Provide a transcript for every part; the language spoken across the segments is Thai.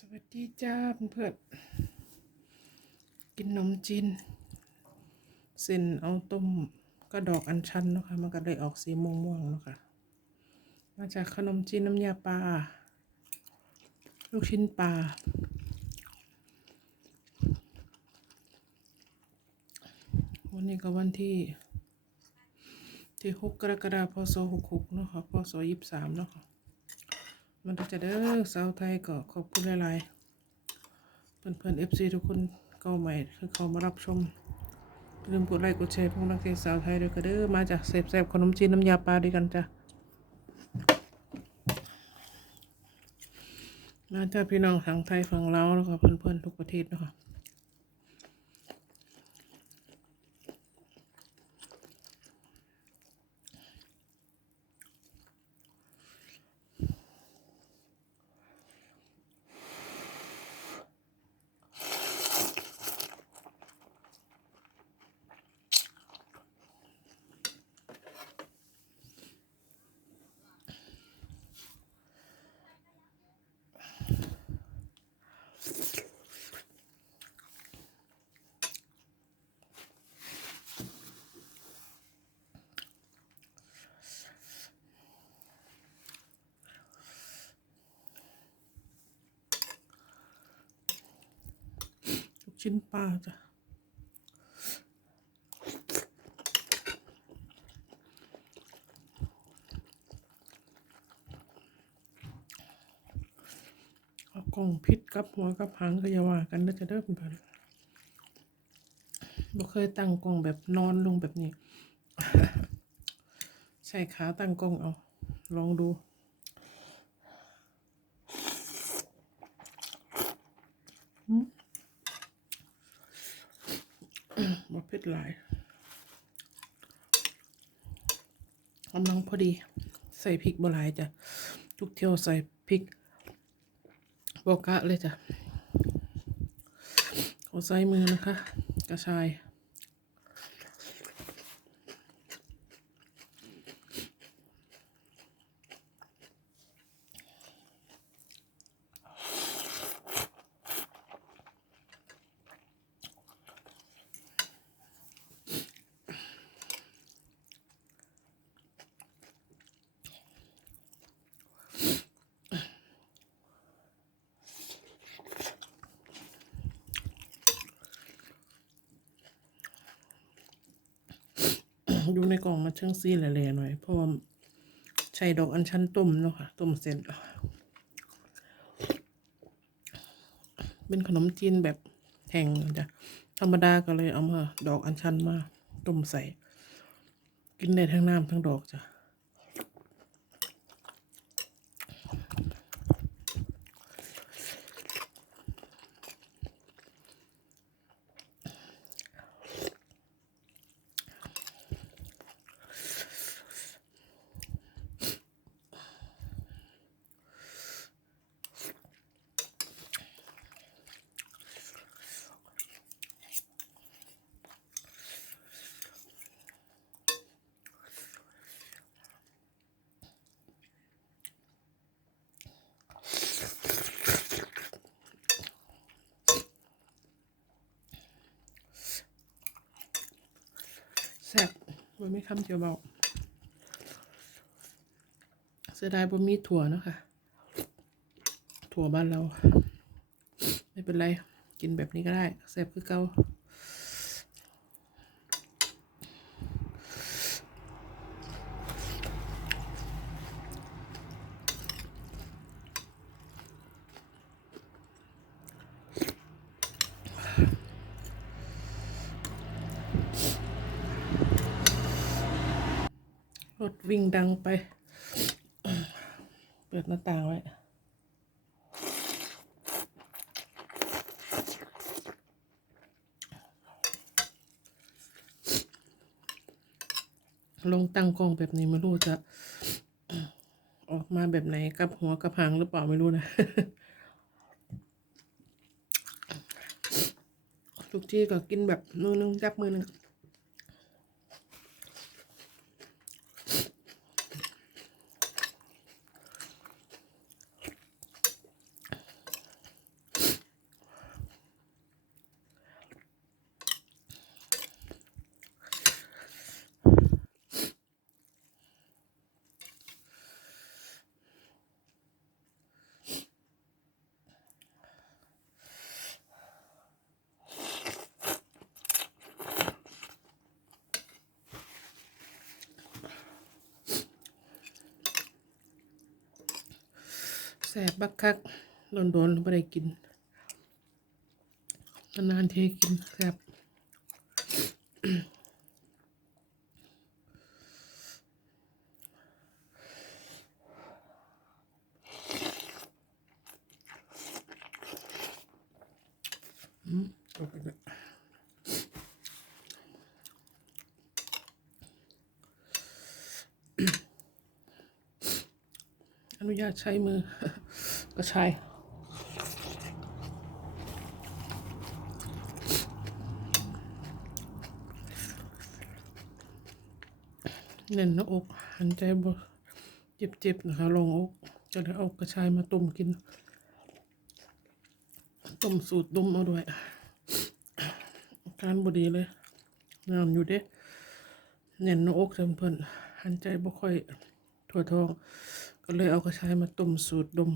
สวัสดีจ้าเพื่อนๆกินนมจีนเส้นเอาต้มก็ดอกอัญชันนะคะมันก็เลยออกสีม่วงๆเนะค่ะมาจากขนมจีนน้ำยาปลาลูกชิ้นปลาวันนี้ก็วันที่ที่หกกรกฎาคมพศหกหกเนาะค่ะพศยี่สิบสามเนาะค่ะ มันจะเด้อสาวไทยก็ขอบคุณหลายๆ เพื่อนๆ FC ทุกคนก็ใหม่คือเขามารับชมอย่าลืมกดไลค์กดแชร์พวกนักเตะสาวไทยด้วยกันเด้อมาจากเสพๆขนมจีนน้ำยาปลาด้วยกันจ้ะมาจากพี่น้องทั้งไทยฝั่งลาวแล้วก็เพื่อนๆทุกประเทศนะคะ ลูก ชิ้นปลาจ้ะเอากล่องพิษกับหัวกับหางก็อย่าว่ากันนะจะเด้อเพื่อนบ่เคยตั้งกล้องแบบนอนลงแบบนี้ ใช้ขาตั้งกล้องเอา ลองดู บ่เผ็ดหลายกำลังพอดี ใส่พริกบ่หลายจ้ะ ทุกเที่ยวใส่พริกบอกะเลยจ้ะ ขอใส่มือนะคะ กระชาย ดูในกล่องมาเชิงซีแหล่ๆหน่อยเพราะว่าใช้ดอกอัญชันต้มเนาะค่ะ ต้มเสร็จเป็นขนมจีนแบบแห้งจ้ะธรรมดาก็เลยเอามา ดอกอัญชันมา ต้มใส่ กินได้ทั้งน้ำทั้งดอกจ้ะ แซ่บ มันไม่คำเจียวเบาเสียดายบ่มีถั่วเนาะคะ ถั่วบ้านเรา ไม่เป็นไร กินแบบนี้ก็ได้แซ่บคือเก่า รถวิ่งดังไป เปิดหน้าต่างไว้ลงตั้งกล้องแบบนี้ไม่รู้จะออกมาแบบไหนกับหัวกับหางหรือเปล่าไม่รู้นะ ทุกที่ก็กินแบบมือนึงจับมือนึง สบบักคักโดนๆไม่ได้กิน นานๆทีกินแสบ อืมตกอีกแล้ว อนุญาตใช้มือ ก็ใช้เน่นหน้าอกหันใจบเจ็บๆนะคะลงอกจะได้เอากระชายมาต้มกิน ต้มสูตรต้มเอาด้วยการบดีเลยนอนอยู่เด้เน่นหน้าอกเต็มเพิ่นหันใจบ่ค่อยทั่วท้อง ก็เลยเอากระชายมาต้มสูตรดม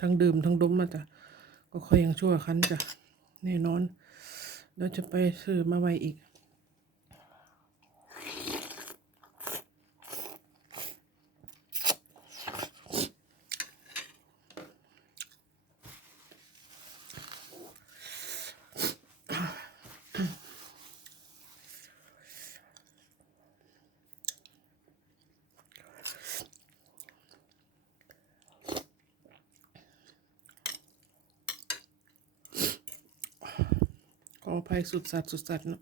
ทั้งดื่มทั้งดมมาจ้ะก็ค่อยยังชั่วคันจ้ะแน่นอนแล้วจะไปซื้อมาไว้อีก ขออภัยสุดสัตว์สุดสัตว์เนาะ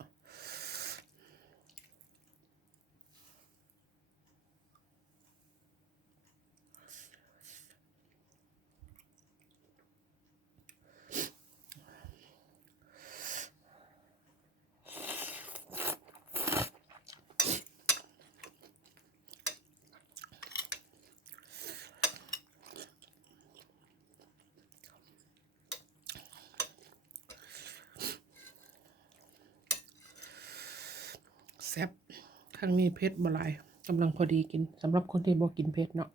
แซ่บครั้งนี้เพชรบ่หลายกำลังพอดีกินสำหรับคนที่บ่กินเพชรเนาะ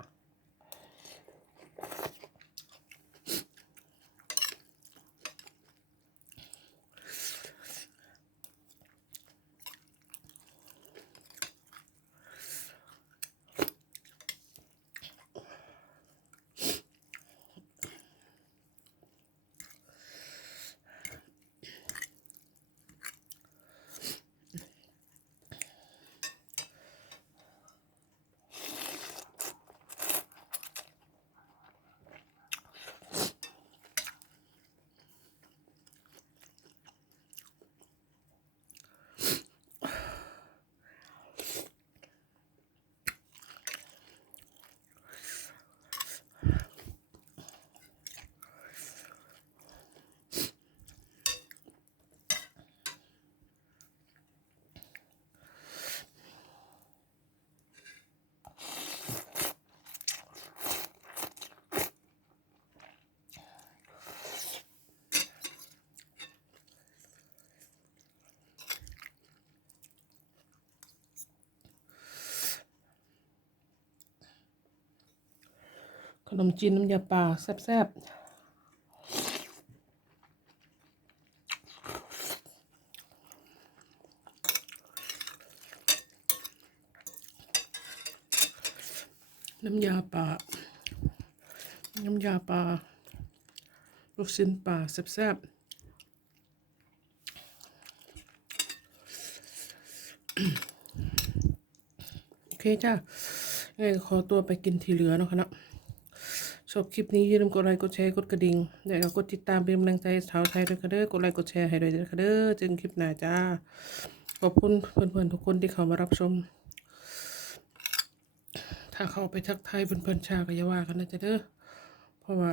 ขนมจีนน้ำยาปลาแซ่บๆ น้ำยาปลา น้ำยาปลา ลูกชิ้นปลาแซ่บๆโอเคจ้ายังไงขอตัวไปกินทีเหลือเนาะคะเนาะ ชอบคลิปนี้อย่าลืมกดไลค์กดแชร์กดกระดิ่งแล้วก็กดติดตามเป็นกำลังใจชาวไทยด้วยค่ะเด้อกดไลค์กดแชร์ให้ด้วยนะคะเด้อจอกันคลิปหน้าจ้าขอบคุณเพื่อนๆทุกคนที่เข้ามารับชม ถ้าเขาไปทักทายเพื่อนๆชาวก็อย่าว่ากันนะจ๊ะเด้อเพราะว่า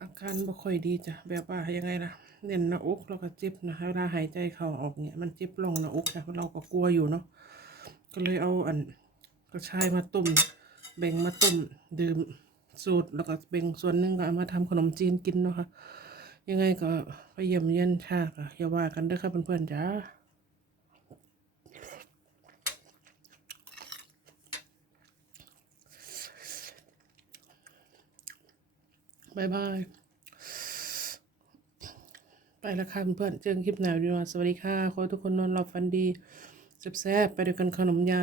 อาการบ่ค่อยดีจ้ะแบบว่ายังไงล่ะเน่นหน้าอกแล้วก็เจ็บนะคะเวลาหายใจเข้าออกเนี่ยมันเจ็บลงหน้าอกจ้ะเราก็กลัวอยู่เนาะก็เลยเอาอันกระชายมาต้ม แบ่งมาต้มดื่มสูตรแล้วก็แบ่งส่วนหนึ่งก็เอามาทำขนมจีนกินเนาะค่ะยังไงก็ไปเยี่ยมเยียนชาค่ะอย่าว่ากันเด้อครับเพื่อนๆจ้าบายบาย ไปแล้วค่ะเพื่อนเจอกันคลิปหน้าดีกว่าสวัสดีค่ะ ขอทุกคนนอนหลับฝันดีแซ่บๆไปด้วยกันขนมยา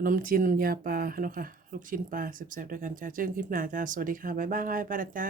ขนมจีนน้ำยาปลาเนาะค่ะ ลูกชิ้นปลาแซ่บๆด้วยกันจ้าเจิ้งคลิปหน้าจ้า สวัสดีค่ะ บ๊ายบายไปละจ้า